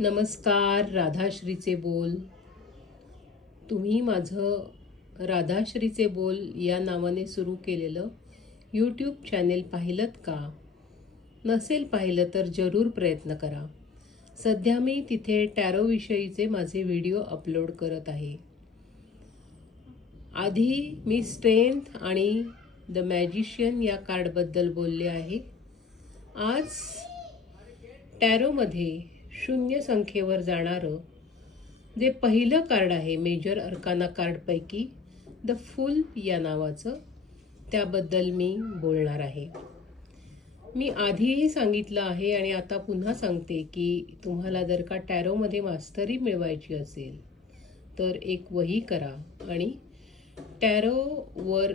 नमस्कार. राधाश्रीचे बोल. तुम्ही माझं राधाश्रीचे बोल या नावाने सुरू केलेलं यूट्यूब चॅनेल पाहिलंत का? नसेल पाहिलं तर जरूर प्रयत्न करा. सध्या मी तिथे टॅरोविषयीचे माझे व्हिडिओ अपलोड करत आहे. आधी मी स्ट्रेंथ आणि द मॅजिशियन या कार्डबद्दल बोलले आहे. आज टॅरोमध्ये 0 संख्येवर जाणारं जे पहिलं कार्ड आहे मेजर अर्काना कार्डपैकी द फूल या नावाचं, त्याबद्दल मी बोलणार आहे. मी आधीही सांगितलं आहे आणि आता पुन्हा सांगते की तुम्हाला जर का टॅरोमध्ये मास्टरी मिळवायची असेल तर एक वही करा आणि टॅरोवर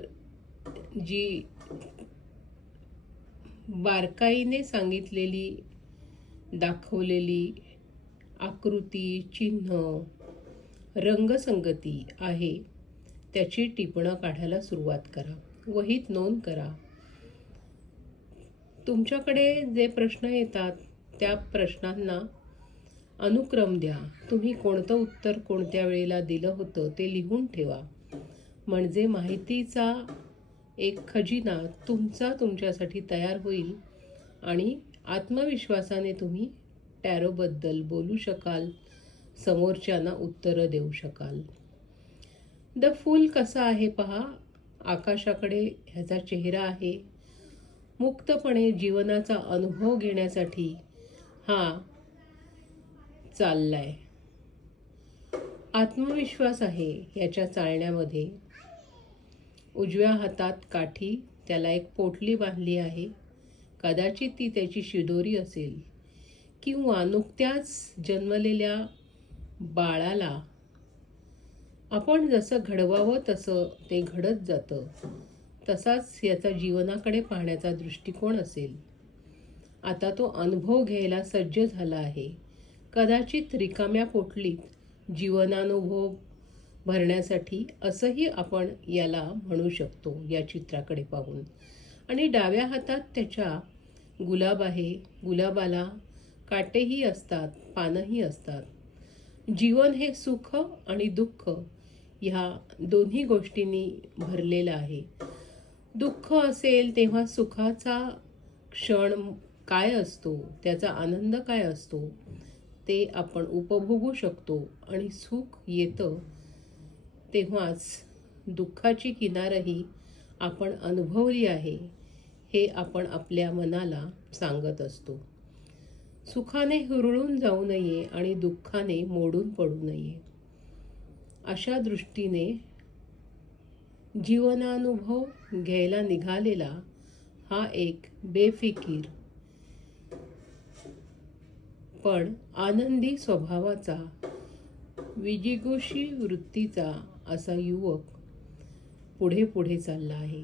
जी बारकाईने सांगितलेली दाखवलेली आकृती, चिन्ह, रंगसंगती आहे त्याची टिपणं काढायला सुरुवात करा. वहीत नोंद करा. तुमच्याकडे जे प्रश्न येतात त्या प्रश्नांना अनुक्रम द्या. तुम्ही कोणतं उत्तर कोणत्या वेळेला दिलं होतं ते लिहून ठेवा. म्हणजे माहितीचा एक खजिना तुमच्यासाठी तयार होईल आणि आत्मविश्वासाने तुम्ही टॅरोबद्दल बोलू शकाल, समोरच्यांना उत्तरं देऊ शकाल. द फूल कसा आहे पहा. आकाशाकडे ह्याचा चेहरा आहे. मुक्तपणे जीवनाचा अनुभव घेण्यासाठी हा चाललाय. आत्मविश्वास आहे याच्या चालण्यामध्ये. उजव्या हातात काठी, त्याला एक पोटली बांधली आहे. कदाचित ती त्याची शिदोरी असेल किंवा नुकत्याच जन्मलेल्या बाळाला आपण जसं घडवावं तसं ते घडत जातं, तसाच याचा जीवनाकडे पाहण्याचा दृष्टिकोन असेल. आता तो अनुभव घ्यायला सज्ज झाला आहे. कदाचित रिकाम्या पोटलीत जीवनानुभव भरण्यासाठी असंही आपण याला म्हणू शकतो या चित्राकडे पाहून. आणि डाव्या हातात त्याच्या गुलाब आहे. गुलाबाला काटेही असतात, पानंही असतात. जीवन हे सुख आणि दुःख ह्या दोन्ही गोष्टींनी भरलेलं आहे. दुःख असेल तेव्हा सुखाचा क्षण काय असतो, त्याचा आनंद काय असतो ते आपण उपभोगू शकतो. आणि सुख येतं तेव्हाच दुःखाची किनारही आपण अनुभवली आहे हे आपण आपल्या मनाला सांगत असतो. सुखाने हुरळून जाऊ नये आणि दुःखाने मोडून पडू नये. अशा दृष्टीने जीवनानुभव घ्यायला निघालेला हा एक बेफिकीर पण आनंदी स्वभावाचा, विजिगुषी वृत्तीचा असा युवक पुढे पुढे चालला आहे.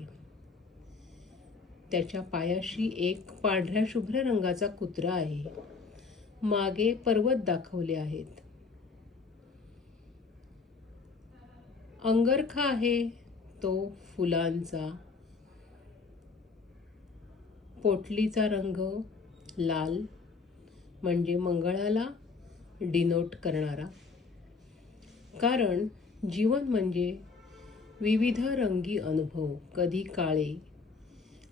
त्याच्या पायाशी एक पांढऱ्या शुभ्र रंगाचा कुत्रा आहे. मागे पर्वत दाखवले आहेत. अंगरखा आहे तो फुलांचा. पोटलीचा रंग लाल, म्हणजे मंगळाला डिनोट करणारा. कारण जीवन म्हणजे विविध रंगी अनुभव. कधी काळे,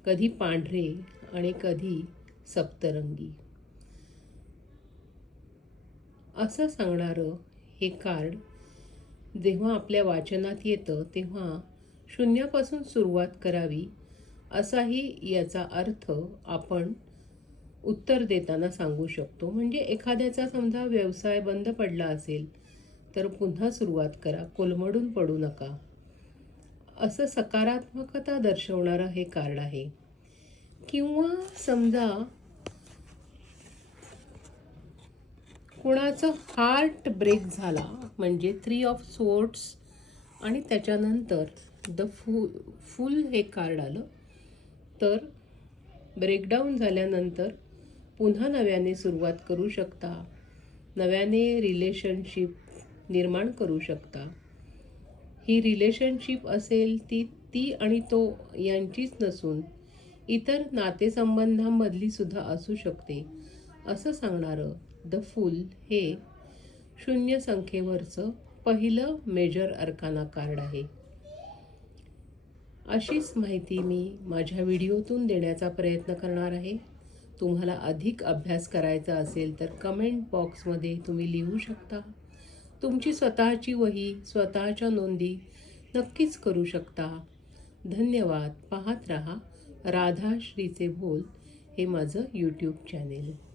कधी पांढरे आणि कधी सप्तरंगी. असं सांगणारं हे कार्ड जेव्हा आपल्या वाचनात येतं तेव्हा शून्यापासून सुरुवात करावी असाही याचा अर्थ आपण उत्तर देताना सांगू शकतो. म्हणजे एखाद्याचा समजा व्यवसाय बंद पडला असेल तर पुन्हा सुरुवात करा, कोलमडून पडू नका, असं सकारात्मकता दर्शवणारं हे कार्ड आहे. किंवा समजा कुणाचं हार्ट ब्रेक झाला, म्हणजे 3 ऑफ स्वॉर्ड्स आणि त्याच्यानंतर द फूल हे कार्ड आलं, तर ब्रेकडाऊन झाल्यानंतर पुन्हा नव्याने सुरुवात करू शकता. नव्याने रिलेशनशिप निर्माण करू शकता. ही रिलेशनशिप असेल ती आणि तो यांचीच नसून इतर नातेसंबंधांमधली सुद्धा असू शकते. असं सांगणारं द फूल हे शून्य संख्येवरचं पहिलं मेजर अर्काना कार्ड आहे. अशीच माहिती मी माझ्या व्हिडिओतून देण्याचा प्रयत्न करणार आहे. तुम्हाला अधिक अभ्यास करायचा असेल तर कमेंट बॉक्समध्ये तुम्ही लिहू शकता. तुमची स्वतःची वही, स्वतःच्या नोंदी नक्कीच करू शकता. धन्यवाद. पाहत रहा राधा श्रीचे बोल हे माझं यूट्यूब चॅनेल.